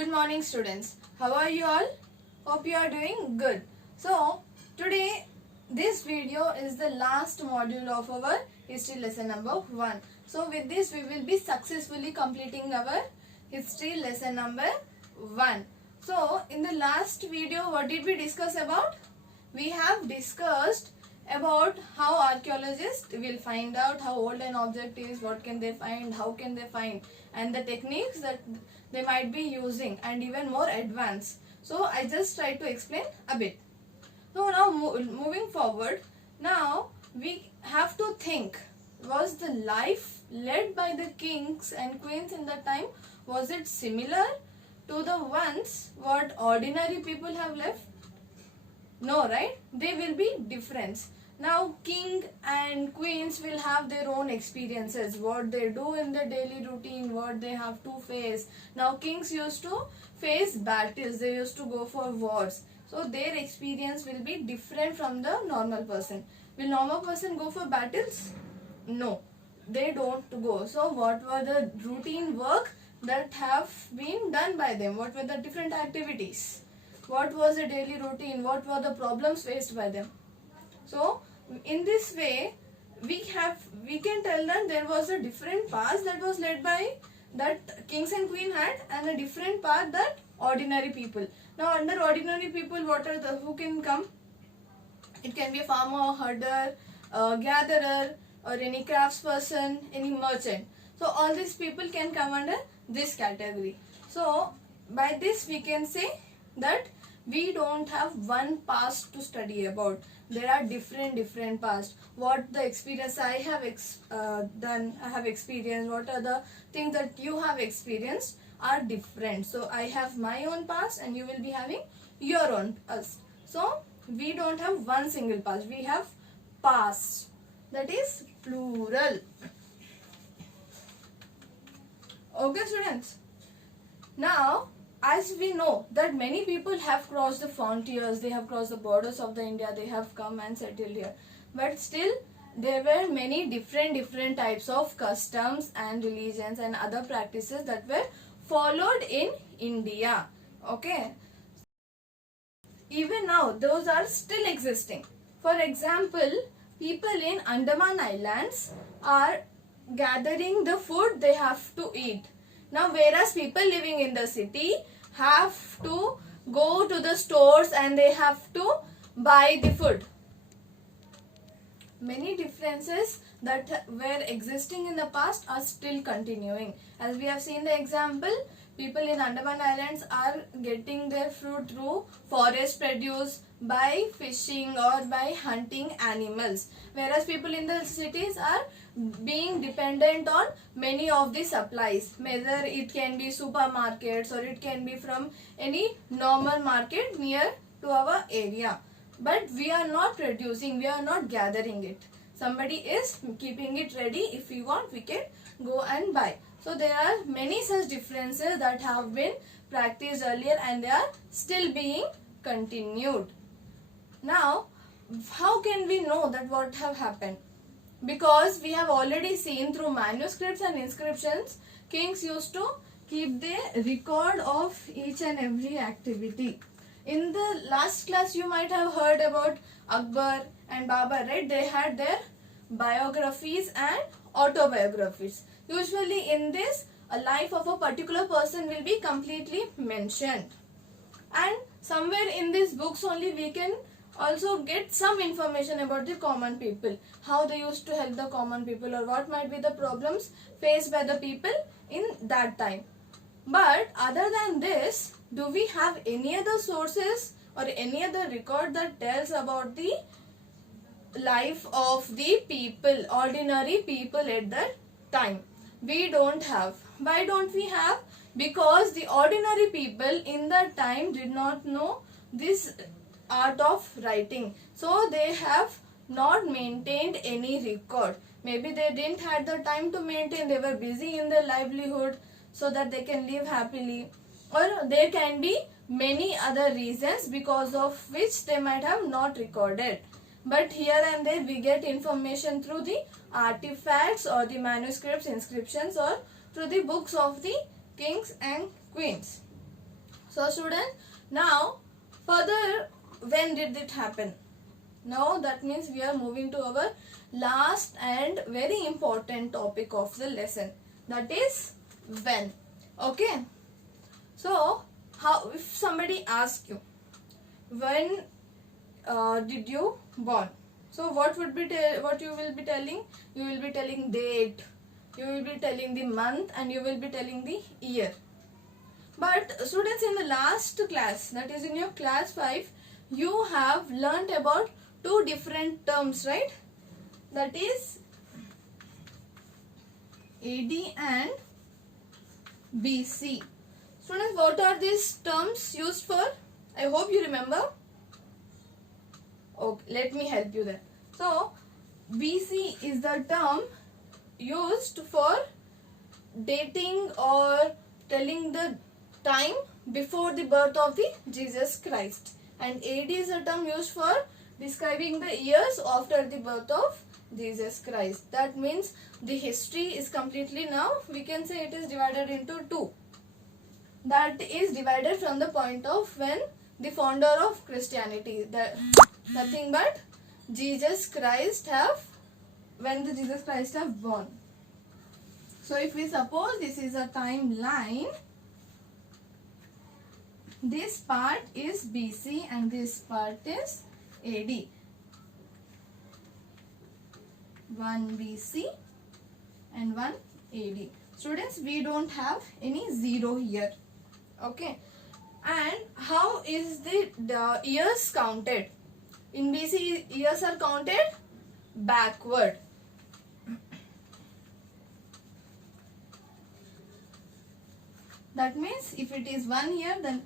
Good morning, students. How are you all? Hope you are doing good. So, today this video is the last module of our history lesson number 1. So, with this we will be successfully completing our history lesson number 1. So, in the last video what did we discuss about? We have discussed about how archaeologists will find out how old an object is, what can they find, how can they find, and the techniques that they might be using, and even more advanced. So I just try to explain a bit. So now moving forward, now we have to think, was the life led by the kings and queens in that time, was it similar to the ones what ordinary people have left? No, right? They will be different. Now king and queens will have their own experiences, what they do in their daily routine, what they have to face. Now kings used to face battles, they used to go for wars. So their experience will be different from the normal person. Will normal person go for battles? No, they don't go. So what were the routine work that have been done by them? What were the different activities? What was the daily routine? What were the problems faced by them? So in this way we can tell that there was a different path that was led by that kings and queen had, and a different path that ordinary people. Now under ordinary people, what are the who can come? It can be a farmer, herder, gatherer, or any craftsperson, any merchant. So all these people can come under this category. So by this we can say that we don't have one past to study about. There are different past. What the experience I have done, I have experienced, what are the things that you have experienced are different. So I have my own past and you will be having your own past. So we don't have one single past. We have past. That is plural. Okay, students. Now, as we know that many people have crossed the frontiers, they have crossed the borders of the India, they have come and settled here. But still, there were many different types of customs and religions and other practices that were followed in India. Okay. Even now, those are still existing. For example, people in Andaman Islands are gathering the food they have to eat. Now, whereas people living in the city have to go to the stores and they have to buy the food. Many differences that were existing in the past are still continuing. As we have seen the example, people in Andaman Islands are getting their food through forest produce, by fishing or by hunting animals, whereas people in the cities are being dependent on many of the supplies, whether it can be supermarkets or it can be from any normal market near to our area. But we are not producing, we are not gathering it. Somebody is keeping it ready. If we want, we can go and buy. So there are many such differences that have been practiced earlier and they are still being continued. Now, how can we know that what have happened? Because we have already seen through manuscripts and inscriptions, kings used to keep the record of each and every activity. In the last class, you might have heard about Akbar and Babur, right? They had their biographies and autobiographies. Usually in this, a life of a particular person will be completely mentioned. And somewhere in these books only we can also get some information about the common people, how they used to help the common people, or what might be the problems faced by the people in that time. But other than this, do we have any other sources or any other record that tells about the life of the people, ordinary people at that time? We don't have. Why don't we have? Because the ordinary people in that time did not know this art of writing. So they have not maintained any record. Maybe they didn't have the time to maintain, they were busy in their livelihood so that they can live happily. Or there can be many other reasons because of which they might have not recorded. But here and there we get information through the artifacts or the manuscripts, inscriptions, or through the books of the kings and queens. So students, now further, when did it happen? Now that means we are moving to our last and very important topic of the lesson, that is when. Okay, so how, if somebody asks you when did you born, so what would be what you will be telling? You will be telling date, you will be telling the month, and you will be telling the year. But students, in the last class, that is in your class 5, you have learnt about two different terms, right? That is AD and BC. Students, what are these terms used for? I hope you remember. Okay, let me help you then. So, BC is the term used for dating or telling the time before the birth of the Jesus Christ, and AD is a term used for describing the years after the birth of Jesus Christ. That means the history is completely, now we can say it is divided into two. That is divided from the point of when the founder of Christianity, nothing but Jesus Christ when the Jesus Christ have born. So if we suppose this is a timeline, this part is BC and this part is AD. 1 BC and 1 AD. Students, we don't have any zero here. Okay. And how is the years counted? In BC, years are counted backward. That means if it is 1 year, then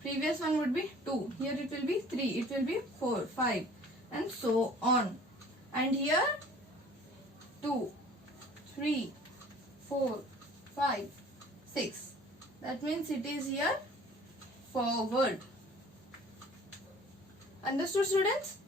previous one would be 2. Here it will be 3. It will be 4, 5 and so on. And here 2, 3, 4, 5, 6. That means it is here forward. Understood, students?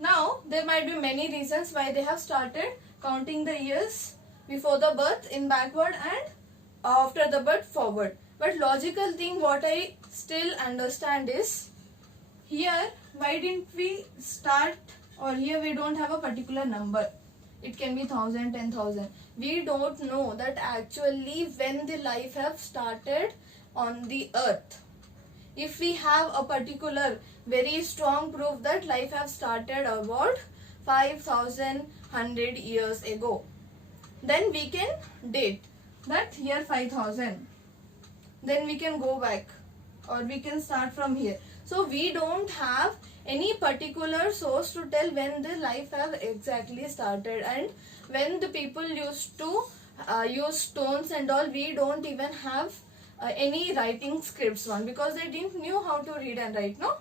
Now there might be many reasons why they have started counting the years before the birth in backward and after the birth forward. But logical thing what I still understand is, here why didn't we start, or here we don't have a particular number. It can be 1000, 10,000. We don't know that actually when the life have started on the earth. If we have a particular very strong proof that life have started about 5,100 years ago, then we can date that year 5000. Then we can go back, or we can start from here. So we don't have any particular source to tell when the life have exactly started, and when the people used to use stones and all, we don't even have any writing scripts one, because they didn't knew how to read and write, no?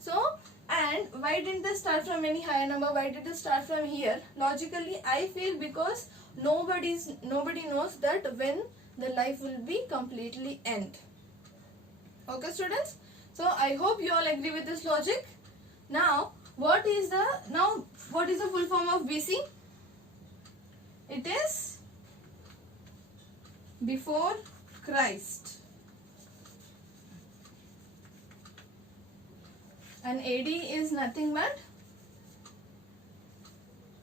So, and why didn't they start from any higher number? Why did they start from here? Logically, I feel because nobody knows that when the life will be completely end. Okay, students? So I hope you all agree with this logic. Now what is the full form of BC? It is before Christ. And AD is nothing but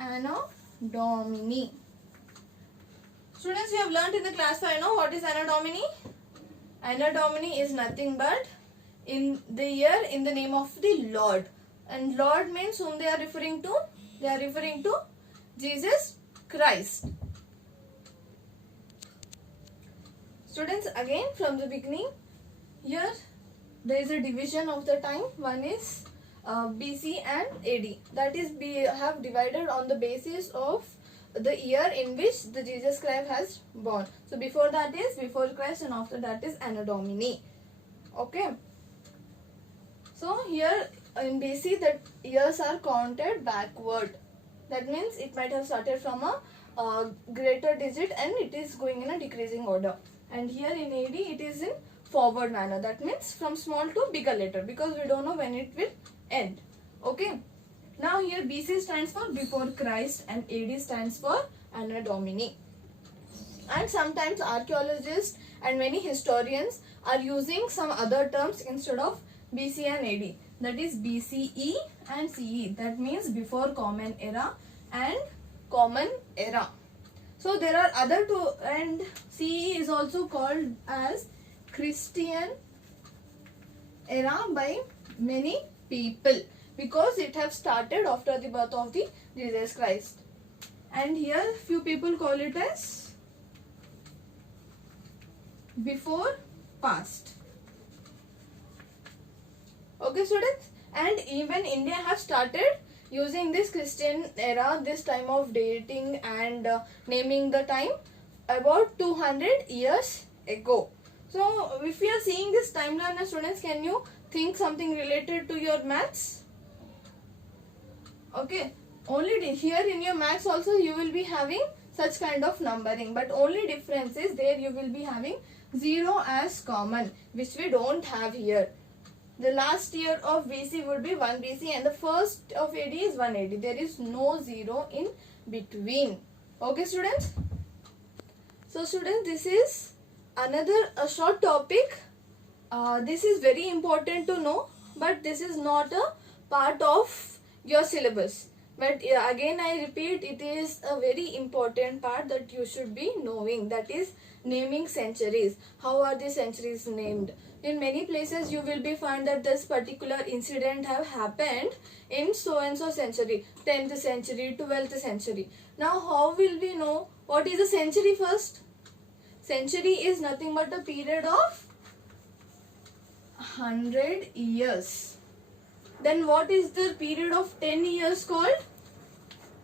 Anno Domini. Students, you have learnt in the class 5, know what is Anno Domini? Anno Domini is nothing but in the year in the name of the Lord. And Lord means whom they are referring to? They are referring to Jesus Christ. Students, again from the beginning, here there is a division of the time. One is BC and AD. That is, we have divided on the basis of the year in which the Jesus Christ has born. So before that is before Christ, and after that is Anno Domini. Okay. So here in BC the years are counted backward. That means it might have started from a greater digit and it is going in a decreasing order. And here in AD it is in forward manner. That means from small to bigger letter, because we don't know when it will end. Okay. Now here BC stands for before Christ and AD stands for Anno Domini. And sometimes archaeologists and many historians are using some other terms instead of BC and AD. That is BCE and CE. That means before Common Era and Common Era. So there are other two, and CE is also called as Christian Era by many people because it have started after the birth of the Jesus Christ. And here few people call it as before past. Okay students, and even India have started using this Christian era, this time of dating and naming the time about 200 years ago. So if we are seeing this timeline, students, can you think something related to your maths? Okay, only here in your maths also you will be having such kind of numbering, but only difference is there you will be having 0 as common, which we don't have here. The last year of BC would be 1 BC and the first of AD is 1 AD. There is no 0 in between. Okay students? So students, this is another short topic. This is very important to know, but this is not a part of your syllabus. But again I repeat, it is a very important part that you should be knowing. That is naming centuries. How are the centuries named? In many places you will be find that this particular incident have happened in so and so century, 10th century, 12th century. Now how will we know what is a century first? Century is nothing but a period of 100 years. Then what is the period of 10 years called?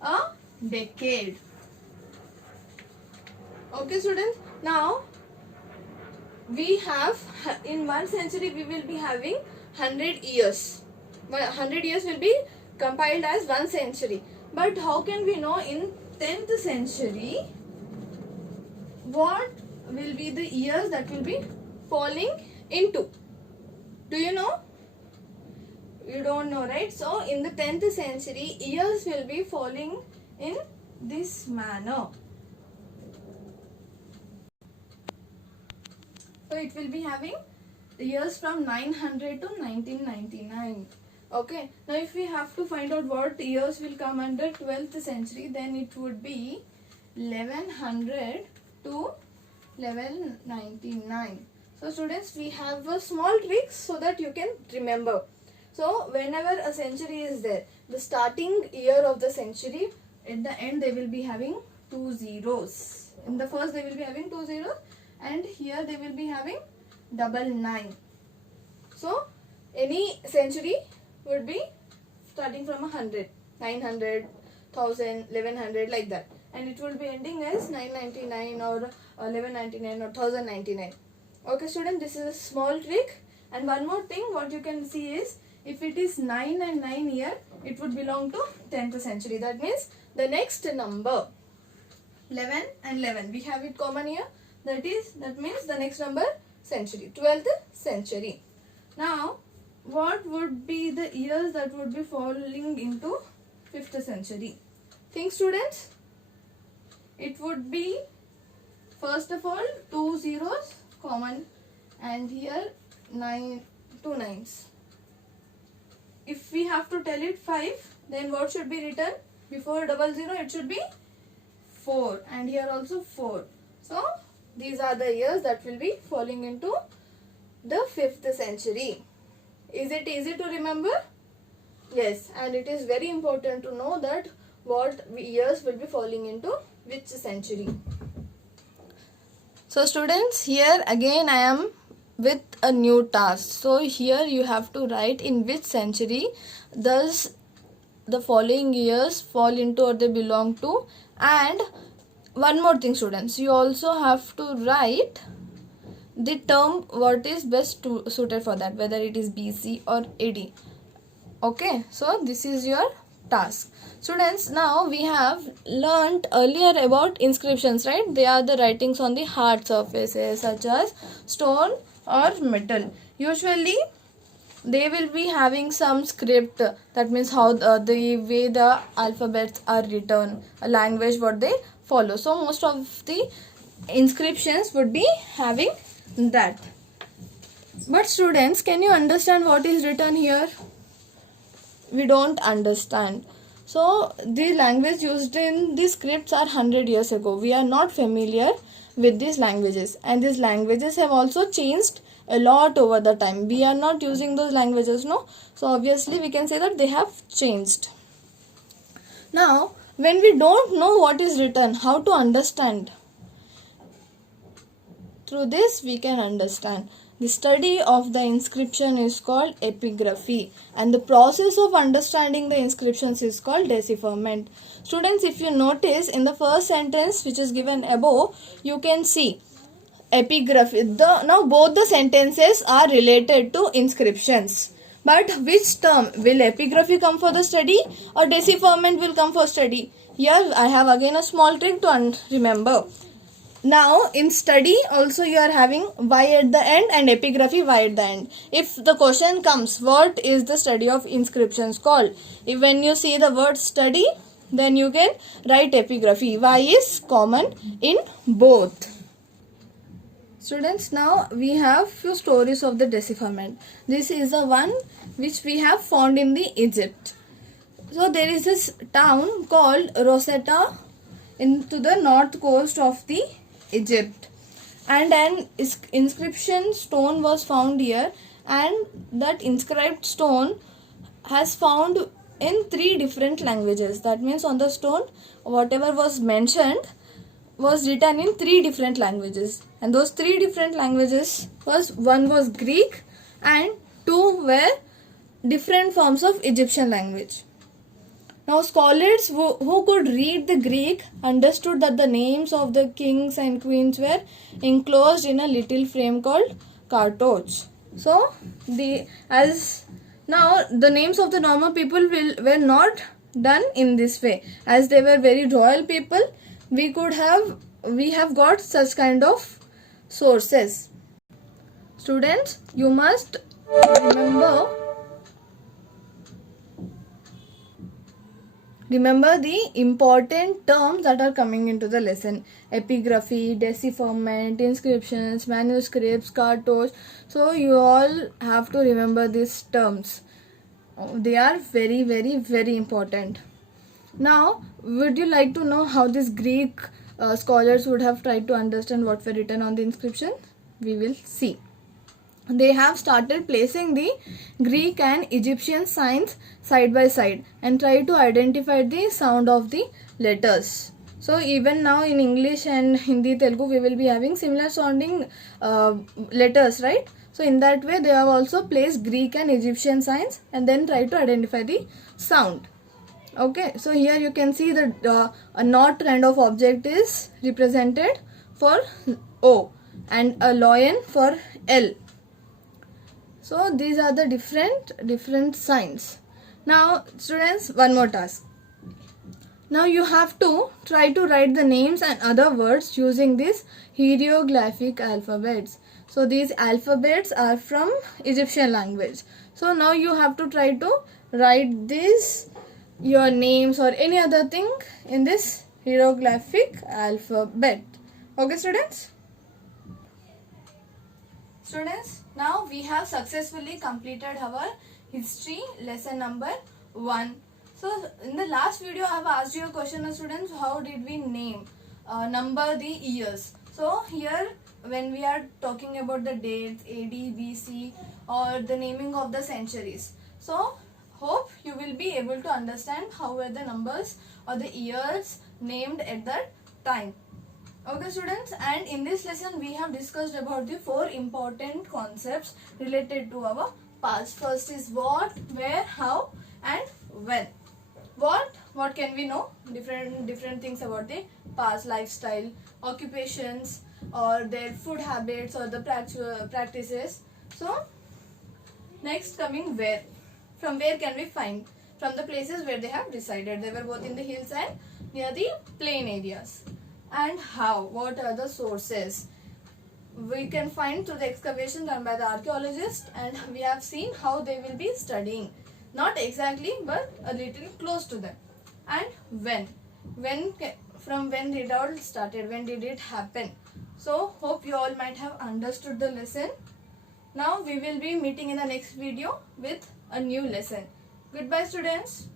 A decade. Okay students, now we have in 1 century we will be having 100 years. 100 years will be compiled as 1 century. But how can we know in 10th century what will be the years that will be falling into? Do you know? You don't know, right? So in the 10th century years will be falling in this manner. So it will be having the years from 900 to 1999. Okay. Now if we have to find out what years will come under 12th century, then it would be 1100 to 1199. So students, we have a small trick so that you can remember. So whenever a century is there, the starting year of the century, at the end they will be having 2 zeros. In the first they will be having 2 zeros. And here they will be having 99. So any century would be starting from 100, 900, 1000, 1100 like that, and it will be ending as 999 or 1199 or 1099. Okay student, this is a small trick. And one more thing what you can see is, if it is 9 and 9 here, it would belong to 10th century. That means the next number 11 and 11 we have it common here. That means the next number century, 12th century. Now what would be the years that would be falling into 5th century? Think students. It would be first of all 2 zeros common and here 2 nines. If we have to tell it 5, then what should be written? Before 00 it should be 4 and here also 4. So these are the years that will be falling into the 5th century. Is it easy to remember? Yes, and it is very important to know that what years will be falling into which century. So students, here again I am with a new task. So here you have to write in which century does the following years fall into or they belong to. And one more thing students, you also have to write the term what is best suited for that, whether it is BC or AD. Okay, so this is your task. Students, now we have learnt earlier about inscriptions, right? They are the writings on the hard surfaces such as stone or metal. Usually they will be having some script, that means how the way the alphabets are written, a language what they follow. So most of the inscriptions would be having that. But students, can you understand what is written here? We don't understand. So the language used in these scripts are 100 years ago. We are not familiar with these languages, and these languages have also changed a lot over the time. We are not using those languages, no? So obviously we can say that they have changed. Now, when we don't know what is written, how to understand? Through this we can understand. The study of the inscription is called epigraphy, and the process of understanding the inscriptions is called decipherment. Students, if you notice in the first sentence which is given above, you can see epigraphy. Now both the sentences are related to inscriptions. But which term? Will epigraphy come for the study or decipherment will come for study? Here I have again a small trick to remember. Now in study also you are having Y at the end and epigraphy Y at the end. If the question comes, what is the study of inscriptions called? If when you see the word study, then you can write epigraphy. Y is common in both. Students, now we have few stories of the decipherment. This is the one which we have found in the Egypt. So there is this town called Rosetta into the north coast of the Egypt, and an inscription stone was found here, and that inscribed stone has found in 3 different languages. That means on the stone whatever was mentioned was written in 3 different languages, and those 3 different languages one was Greek and 2 were different forms of Egyptian language. Now scholars who could read the Greek understood that the names of the kings and queens were enclosed in a little frame called cartouche. So now the names of the normal people were not done in this way. As they were very royal people, we have got such kind of sources. Students, you must remember the important terms that are coming into the lesson: epigraphy, decipherment, inscriptions, manuscripts, cartouche. So you all have to remember these terms. They are very, very, very important. Now, would you like to know how these Greek scholars would have tried to understand what were written on the inscription? We will see. They have started placing the Greek and Egyptian signs side by side and try to identify the sound of the letters. So even now in English and Hindi, Telugu, we will be having similar sounding letters, right? So in that way, they have also placed Greek and Egyptian signs and then try to identify the sound. Okay, so here you can see that a knot kind of object is represented for O and a lion for L. So these are the different signs. Now students, one more task. Now you have to try to write the names and other words using these hieroglyphic alphabets. So these alphabets are from Egyptian language. So now you have to try to write this, your names or any other thing in this hieroglyphic alphabet. Okay students? Students, now we have successfully completed our history lesson number 1. So in the last video I have asked you a question, students, how did we number the years? So here when we are talking about the dates AD, BC or the naming of the centuries. So hope you will be able to understand how were the numbers or the years named at that time. Okay students, and in this lesson we have discussed about the 4 important concepts related to our past. First is what, where, how and when. What can we know? Different things about the past: lifestyle, occupations, or their food habits or the practices. So next coming where. From where can we find? From the places where they have resided. They were both in the hills and near the plain areas. And how? What are the sources? We can find through the excavation done by the archaeologists, and we have seen how they will be studying. Not exactly, but a little close to them. And when? From when did it all started? When did it happen? So hope you all might have understood the lesson. Now we will be meeting in the next video with a new lesson. Goodbye students.